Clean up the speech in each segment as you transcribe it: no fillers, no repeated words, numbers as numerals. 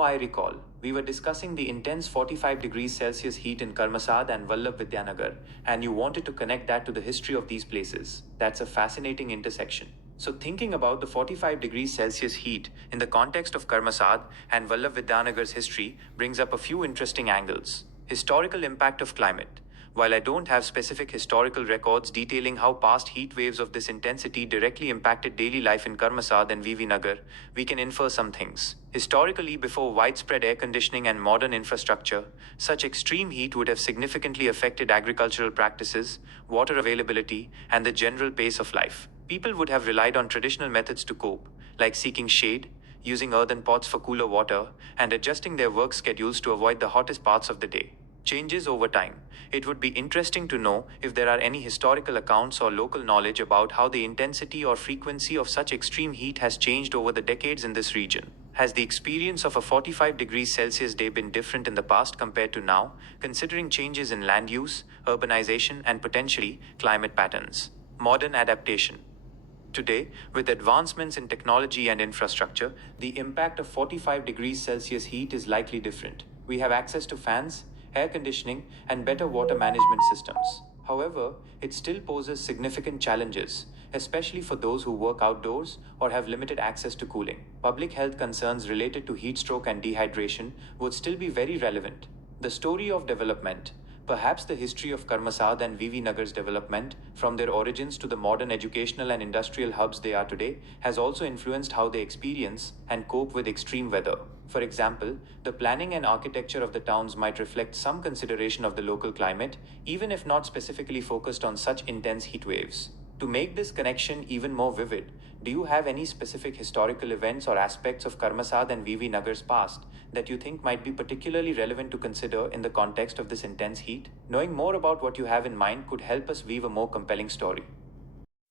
I recall, we were discussing the intense 45 degrees Celsius heat in Karmasad and Vallabh Vidyanagar, and you wanted to connect that to the history of these places. That's a fascinating intersection. So, thinking about the 45 degrees Celsius heat in the context of Karmasad and Vallabh Vidyanagar's history brings up a few interesting angles. Historical impact of climate. While I don't have specific historical records detailing how past heat waves of this intensity directly impacted daily life in Karmasad and VV Nagar, we can infer some things. Historically, before widespread air conditioning and modern infrastructure, such extreme heat would have significantly affected agricultural practices, water availability, and the general pace of life. People would have relied on traditional methods to cope, like seeking shade, using earthen pots for cooler water, and adjusting their work schedules to avoid the hottest parts of the day. Changes over time. It would be interesting to know if there are any historical accounts or local knowledge about how the intensity or frequency of such extreme heat has changed over the decades in this region. Has the experience of a 45 degrees Celsius day been different in the past compared to now, considering changes in land use, urbanization, and potentially climate patterns? Modern adaptation. Today, with advancements in technology and infrastructure, the impact of 45 degrees Celsius heat is likely different. We have access to fans, air conditioning, and better water management systems. However, it still poses significant challenges, especially for those who work outdoors or have limited access to cooling. Public health concerns related to heat stroke and dehydration would still be very relevant. The story of development. Perhaps the history of Karmasad and VV Nagar's development, from their origins to the modern educational and industrial hubs they are today, has also influenced how they experience and cope with extreme weather. For example, the planning and architecture of the towns might reflect some consideration of the local climate, even if not specifically focused on such intense heat waves. To make this connection even more vivid, do you have any specific historical events or aspects of Karmasad and VV Nagar's past that you think might be particularly relevant to consider in the context of this intense heat? Knowing more about what you have in mind could help us weave a more compelling story.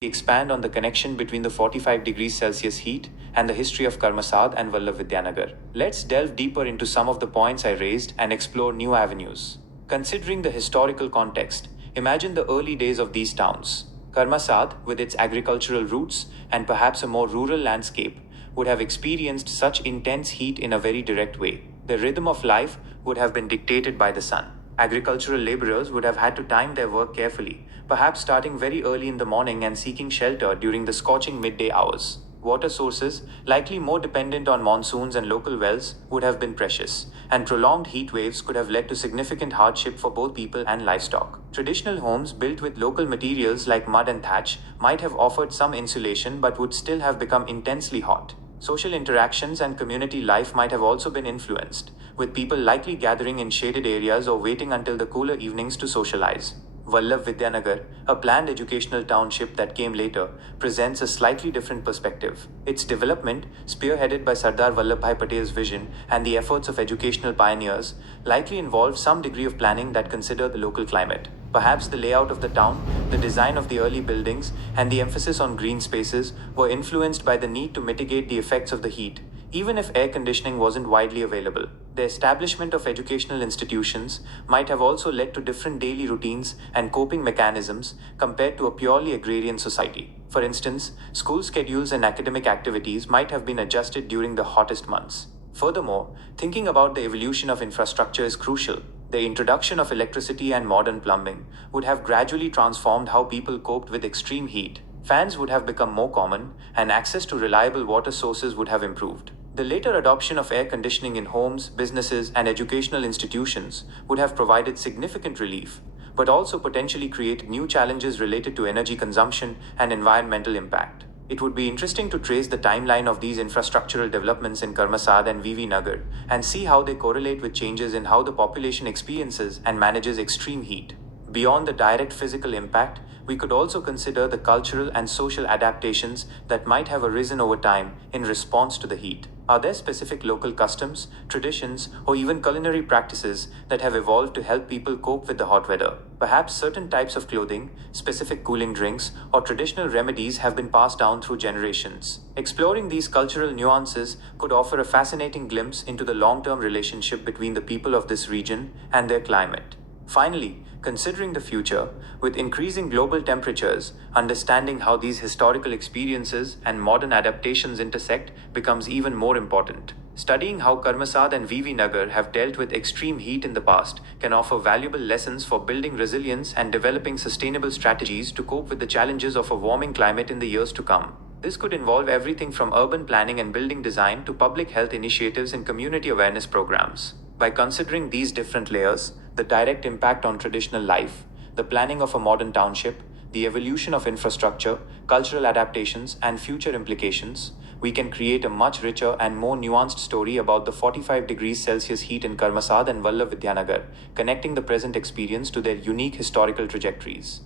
Expand on the connection between the 45 degrees Celsius heat and the history of Karmasad and Vallabh Vidyanagar. Let's delve deeper into some of the points I raised and explore new avenues. Considering the historical context, imagine the early days of these towns. Karmasad, with its agricultural roots and perhaps a more rural landscape, would have experienced such intense heat in a very direct way. The rhythm of life would have been dictated by the sun. Agricultural laborers would have had to time their work carefully, perhaps starting very early in the morning and seeking shelter during the scorching midday hours. Water sources, likely more dependent on monsoons and local wells, would have been precious, and prolonged heat waves could have led to significant hardship for both people and livestock. Traditional homes built with local materials like mud and thatch might have offered some insulation but would still have become intensely hot. Social interactions and community life might have also been influenced, with people likely gathering in shaded areas or waiting until the cooler evenings to socialize. Vallabh Vidyanagar, a planned educational township that came later, presents a slightly different perspective. Its development, spearheaded by Sardar Vallabhbhai Patel's vision and the efforts of educational pioneers, likely involved some degree of planning that considered the local climate. Perhaps the layout of the town, the design of the early buildings, and the emphasis on green spaces were influenced by the need to mitigate the effects of the heat, even if air conditioning wasn't widely available. The establishment of educational institutions might have also led to different daily routines and coping mechanisms compared to a purely agrarian society. For instance, school schedules and academic activities might have been adjusted during the hottest months. Furthermore, thinking about the evolution of infrastructure is crucial. The introduction of electricity and modern plumbing would have gradually transformed how people coped with extreme heat. Fans would have become more common, and access to reliable water sources would have improved. The later adoption of air conditioning in homes, businesses, and educational institutions would have provided significant relief, but also potentially created new challenges related to energy consumption and environmental impact. It would be interesting to trace the timeline of these infrastructural developments in Karmasad and VV Nagar and see how they correlate with changes in how the population experiences and manages extreme heat. Beyond the direct physical impact, we could also consider the cultural and social adaptations that might have arisen over time in response to the heat. Are there specific local customs, traditions, or even culinary practices that have evolved to help people cope with the hot weather? Perhaps certain types of clothing, specific cooling drinks, or traditional remedies have been passed down through generations. Exploring these cultural nuances could offer a fascinating glimpse into the long-term relationship between the people of this region and their climate. Finally, considering the future, with increasing global temperatures, understanding how these historical experiences and modern adaptations intersect becomes even more important. Studying how Karmasad and VV Nagar have dealt with extreme heat in the past can offer valuable lessons for building resilience and developing sustainable strategies to cope with the challenges of a warming climate in the years to come. This could involve everything from urban planning and building design to public health initiatives and community awareness programs. By considering these different layers, the direct impact on traditional life, the planning of a modern township, the evolution of infrastructure, cultural adaptations, and future implications, we can create a much richer and more nuanced story about the 45 degrees Celsius heat in Karmasad and Vallabh Vidyanagar, connecting the present experience to their unique historical trajectories.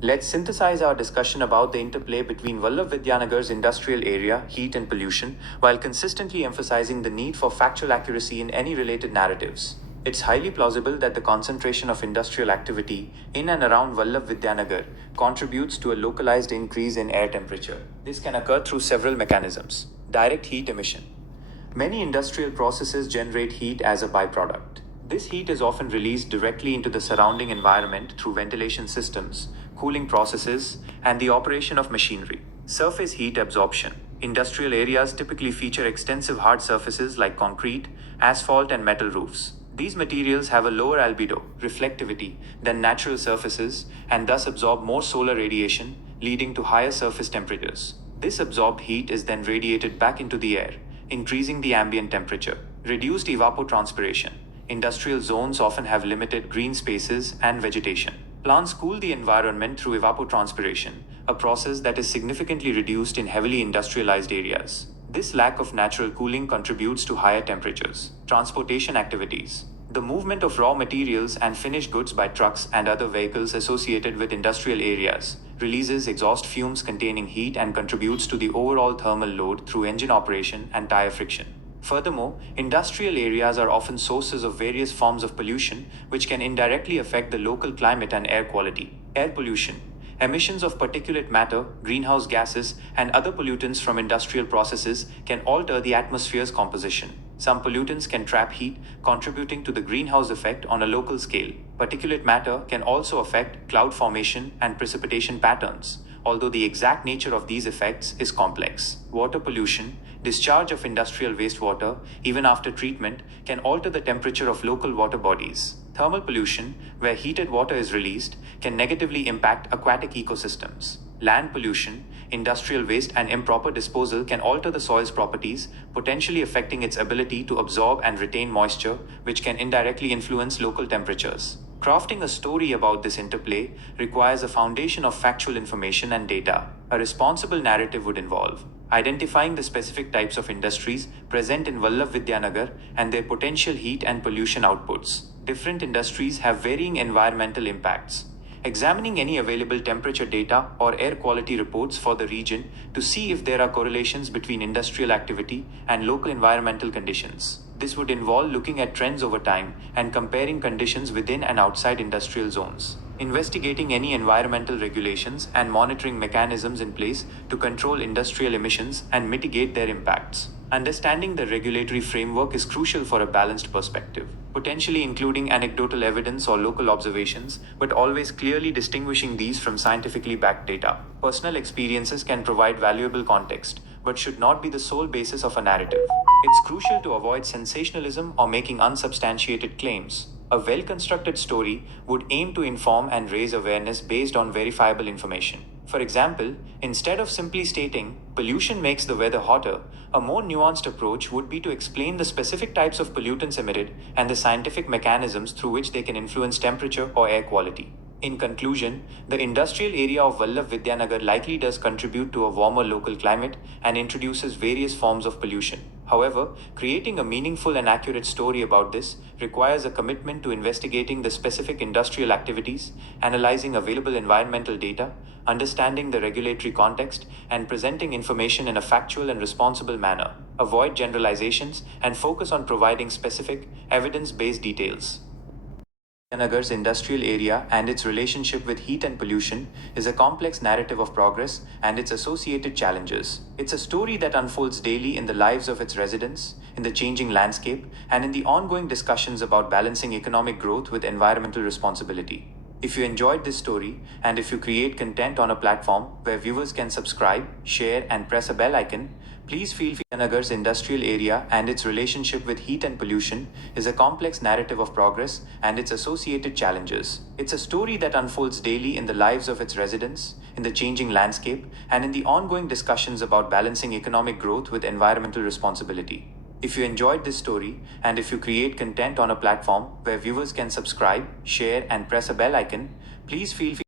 Let's synthesize our discussion about the interplay between Vallabh Vidyanagar's industrial area, heat, and pollution, while consistently emphasizing the need for factual accuracy in any related narratives. It's highly plausible that the concentration of industrial activity in and around Vallabh Vidyanagar contributes to a localized increase in air temperature. This can occur through several mechanisms. Direct heat emission. Many industrial processes generate heat as a byproduct. This heat is often released directly into the surrounding environment through ventilation systems, cooling processes, and the operation of machinery. Surface heat absorption. Industrial areas typically feature extensive hard surfaces like concrete, asphalt, and metal roofs. These materials have a lower albedo, reflectivity, than natural surfaces and thus absorb more solar radiation, leading to higher surface temperatures. This absorbed heat is then radiated back into the air, increasing the ambient temperature. Reduced evapotranspiration. Industrial zones often have limited green spaces and vegetation. Plants cool the environment through evapotranspiration, a process that is significantly reduced in heavily industrialized areas. This lack of natural cooling contributes to higher temperatures. Transportation activities. The movement of raw materials and finished goods by trucks and other vehicles associated with industrial areas releases exhaust fumes containing heat and contributes to the overall thermal load through engine operation and tire friction. Furthermore, industrial areas are often sources of various forms of pollution, which can indirectly affect the local climate and air quality. Air pollution. Emissions of particulate matter, greenhouse gases, and other pollutants from industrial processes can alter the atmosphere's composition. Some pollutants can trap heat, contributing to the greenhouse effect on a local scale. Particulate matter can also affect cloud formation and precipitation patterns, although the exact nature of these effects is complex. Water pollution, discharge of industrial wastewater, even after treatment, can alter the temperature of local water bodies. Thermal pollution, where heated water is released, can negatively impact aquatic ecosystems. Land pollution, industrial waste, and improper disposal can alter the soil's properties, potentially affecting its ability to absorb and retain moisture, which can indirectly influence local temperatures. Crafting a story about this interplay requires a foundation of factual information and data. A responsible narrative would involve identifying the specific types of industries present in Vallabh Vidyanagar and their potential heat and pollution outputs. Different industries have varying environmental impacts. Examining any available temperature data or air quality reports for the region to see if there are correlations between industrial activity and local environmental conditions. This would involve looking at trends over time and comparing conditions within and outside industrial zones. Investigating any environmental regulations and monitoring mechanisms in place to control industrial emissions and mitigate their impacts. Understanding the regulatory framework is crucial for a balanced perspective, potentially including anecdotal evidence or local observations, but always clearly distinguishing these from scientifically backed data. Personal experiences can provide valuable context, but should not be the sole basis of a narrative. It's crucial to avoid sensationalism or making unsubstantiated claims. A well constructed story would aim to inform and raise awareness based on verifiable information. For example, instead of simply stating, pollution makes the weather hotter, a more nuanced approach would be to explain the specific types of pollutants emitted and the scientific mechanisms through which they can influence temperature or air quality. In conclusion, the industrial area of Vallabh Vidyanagar likely does contribute to a warmer local climate and introduces various forms of pollution. However, creating a meaningful and accurate story about this requires a commitment to investigating the specific industrial activities, analyzing available environmental data, understanding the regulatory context, and presenting information in a factual and responsible manner. Avoid generalizations and focus on providing specific, evidence-based details. Nagar's industrial area and its relationship with heat and pollution is a complex narrative of progress and its associated challenges. It's a story that unfolds daily in the lives of its residents, in the changing landscape, and in the ongoing discussions about balancing economic growth with environmental responsibility. If you enjoyed this story, and if you create content on a platform where viewers can subscribe, share, and press a bell icon, Please feel free. Nagar's industrial area and its relationship with heat and pollution is a complex narrative of progress and its associated challenges. It's a story that unfolds daily in the lives of its residents, in the changing landscape, and in the ongoing discussions about balancing economic growth with environmental responsibility. If you enjoyed this story, and if you create content on a platform where viewers can subscribe, share, and press a bell icon, please feel free